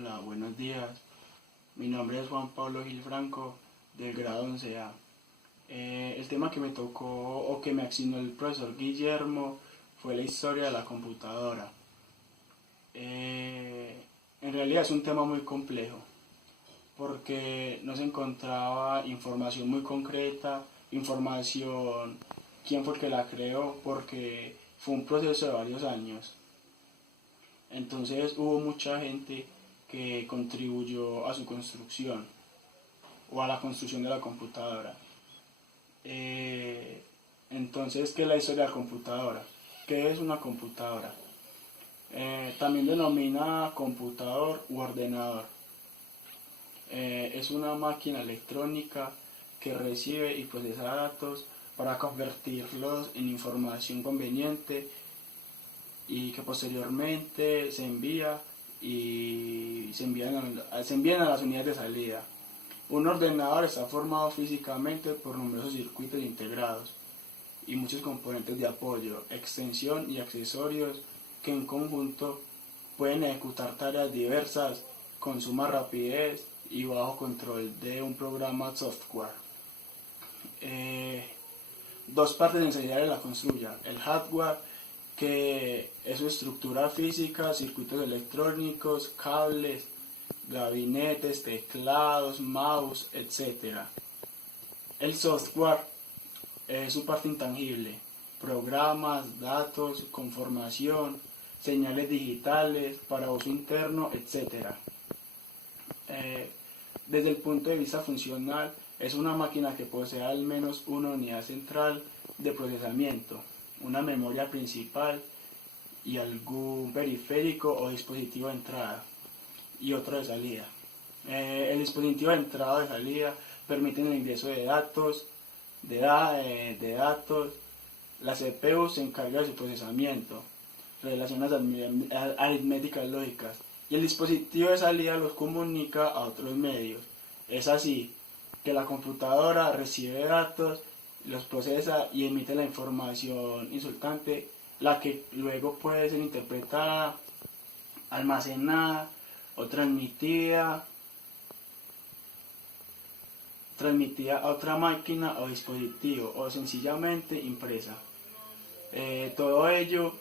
Hola, buenos días. Mi nombre es Juan Pablo Gil Franco, del grado 11A. El tema que me tocó o que me asignó el profesor Guillermo fue la historia de la computadora. En realidad es un tema muy complejo porque no se encontraba información muy concreta, información, quién fue el que la creó, porque fue un proceso de varios años. Entonces hubo mucha gente que contribuyó a su construcción o a la construcción de la computadora. Eh, entonces, ¿qué es la historia de la computadora? ¿Qué es una computadora? También denomina computador u ordenador. Es una máquina electrónica que recibe y procesa datos para convertirlos en información conveniente y que posteriormente se envían a las unidades de salida. Un ordenador está formado físicamente por numerosos circuitos integrados y muchos componentes de apoyo, extensión y accesorios que en conjunto pueden ejecutar tareas diversas con suma rapidez y bajo control de un programa software. Dos partes esenciales la construyen: el hardware, que es su estructura física, circuitos electrónicos, cables, gabinetes, teclados, mouse, etc. El software es su parte intangible: programas, datos, conformación, señales digitales para uso interno, etc. Desde el punto de vista funcional, es una máquina que posee al menos una unidad central de procesamiento, una memoria principal y algún periférico o dispositivo de entrada y otro de salida. El dispositivo de entrada o de salida permiten el ingreso de datos, de datos. La CPU se encarga de su procesamiento, relaciones aritméticas lógicas, y el dispositivo de salida los comunica a otros medios. Es así que la computadora recibe datos, los procesa y emite la información resultante, la que luego puede ser interpretada, almacenada o transmitida a otra máquina o dispositivo, o sencillamente impresa. Todo ello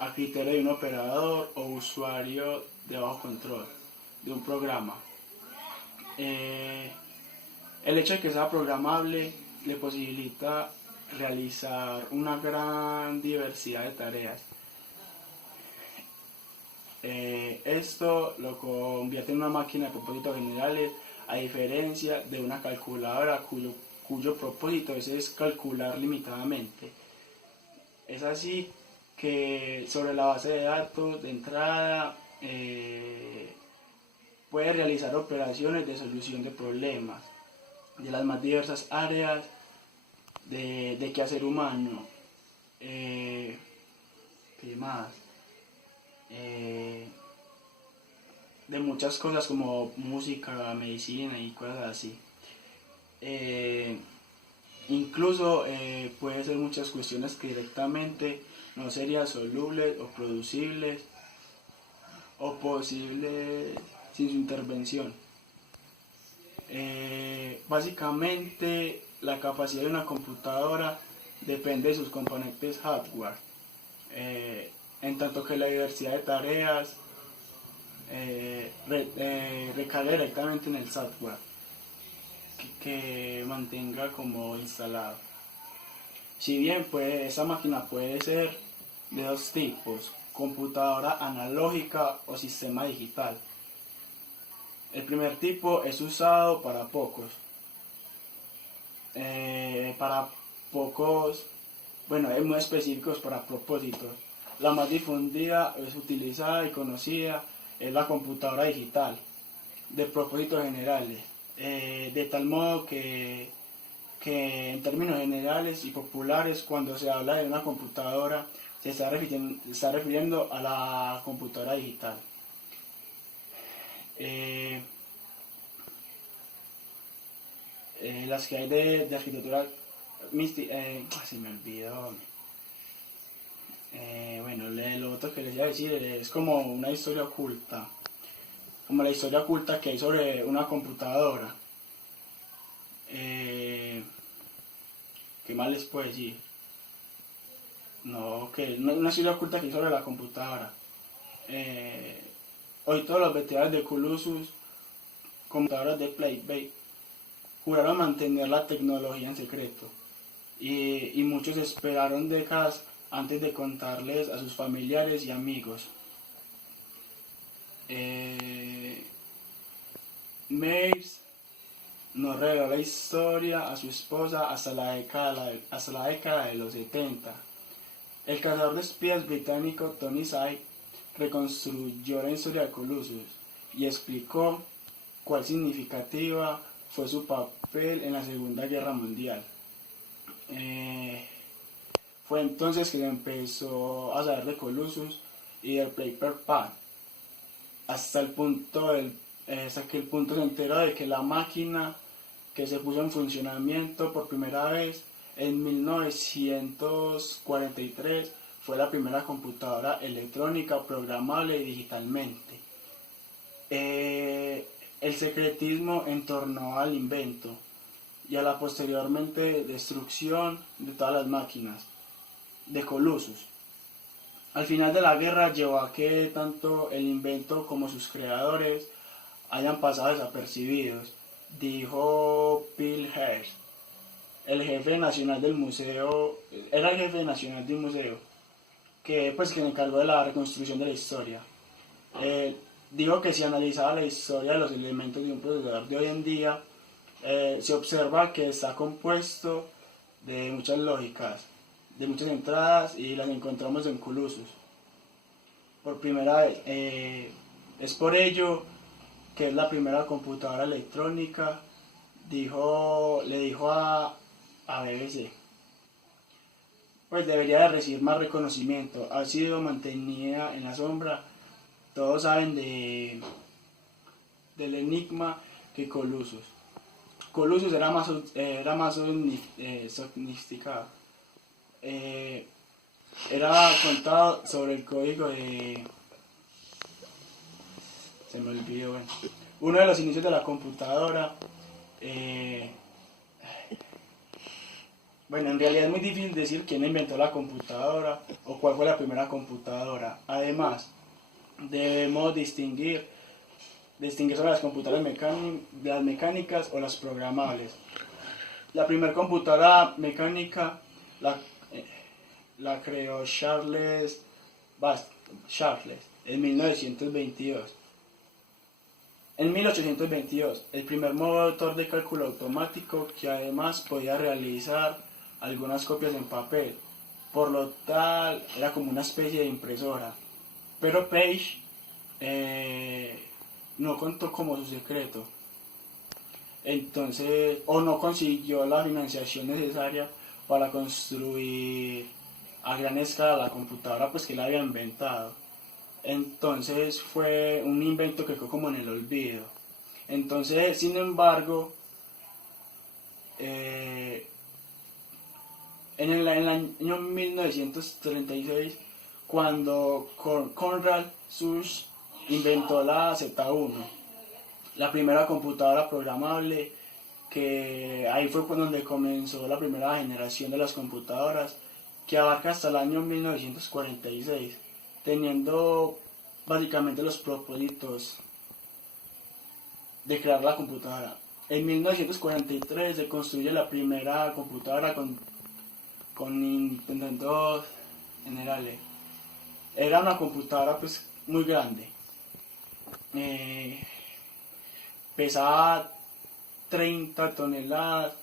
a criterio de un operador o usuario de bajo control de un programa. El hecho de que sea programable le posibilita realizar una gran diversidad de tareas. Esto lo convierte en una máquina de propósitos generales, a diferencia de una calculadora cuyo propósito es calcular limitadamente. Es así que sobre la base de datos de entrada puede realizar operaciones de solución de problemas de las más diversas áreas de quehacer humano. ¿Qué más? De muchas cosas como música, medicina y cosas así. Incluso puede ser muchas cuestiones que directamente no serían solubles o producibles o posibles sin su intervención. Básicamente la capacidad de una computadora depende de sus componentes hardware, en tanto que la diversidad de tareas recae directamente en el software que mantenga como instalado. Si bien esa máquina puede ser de dos tipos: computadora analógica o sistema digital. El primer tipo es usado para es muy específicos para propósitos. La más difundida, es utilizada y conocida, es la computadora digital, de propósitos generales, de tal modo que en términos generales y populares, cuando se habla de una computadora, se está refiriendo a la computadora digital. Las que hay de arquitectura se me olvidó. Bueno, lo otro que les iba a decir es como una historia oculta. como la historia oculta que hay sobre una computadora. ¿Qué más les puedo decir? No, que una historia oculta que hay sobre la computadora. Hoy todos los veteranos de Colossus, computadoras de Playbase, juraron mantener la tecnología en secreto. Y muchos esperaron décadas antes de contarles a sus familiares y amigos. Maves no reveló la historia a su esposa hasta la década de los 70. El cazador de espías británico Tony Saig reconstruyó la historia de Colossus y explicó cuál significativa fue su papel en la Segunda Guerra Mundial. Fue entonces que empezó a saber de Colossus y del Paper Pad, hasta que el punto se enteró de que la máquina que se puso en funcionamiento por primera vez en 1943 fue la primera computadora electrónica programable digitalmente. El secretismo en torno al invento y a la posteriormente destrucción de todas las máquinas de Colossus al final de la guerra llevó a que tanto el invento como sus creadores hayan pasado desapercibidos, dijo Bill Hearst, el jefe nacional del museo, era el jefe nacional del museo, que se encargó de la reconstrucción de la historia. Dijo que si analizaba la historia de los elementos de un procesador de hoy en día, se observa que está compuesto de muchas lógicas, de muchas entradas, y las encontramos en Colossus por primera vez. Es por ello que es la primera computadora electrónica, le dijo a BBC. Pues debería de recibir más reconocimiento, ha sido mantenida en la sombra. Todos saben del enigma que Colossus era más sofisticado. Era contado sobre el código de... Se me olvidó, bueno. Uno de los inicios de la computadora. Bueno, en realidad es muy difícil decir quién inventó la computadora o cuál fue la primera computadora. Además, debemos distinguir sobre las computadoras las mecánicas o las programables. La primera computadora mecánica la creó Charles en 1922. En 1822, el primer motor de cálculo automático que además podía realizar algunas copias en papel, por lo tal era como una especie de impresora. Pero Page no contó como su secreto, entonces, o no consiguió la financiación necesaria para construir a gran escala la computadora que él había inventado. Entonces fue un invento que quedó como en el olvido. Entonces, sin embargo, en el año 1936, cuando Conrad Susch inventó la Z1, la primera computadora programable, que ahí fue donde comenzó la primera generación de las computadoras, que abarca hasta el año 1946, teniendo básicamente los propósitos de crear la computadora. En 1943 se construye la primera computadora con intentos generales. Era una computadora muy grande, pesaba 30 toneladas,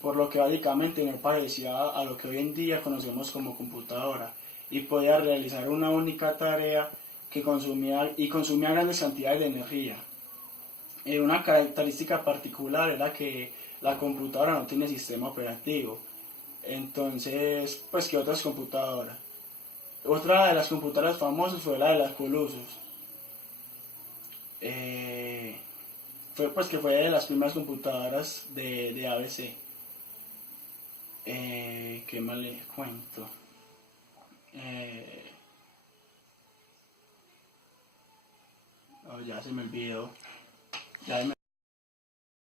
por lo que básicamente no parecía a lo que hoy en día conocemos como computadora, y podía realizar una única tarea que consumía grandes cantidades de energía. Una característica particular era que la computadora no tiene sistema operativo, entonces que otras computadoras. Otra de las computadoras famosas fue la de las Colossus. Fue de las primeras computadoras de ABC. ¿Qué más les cuento? ya se me olvidó.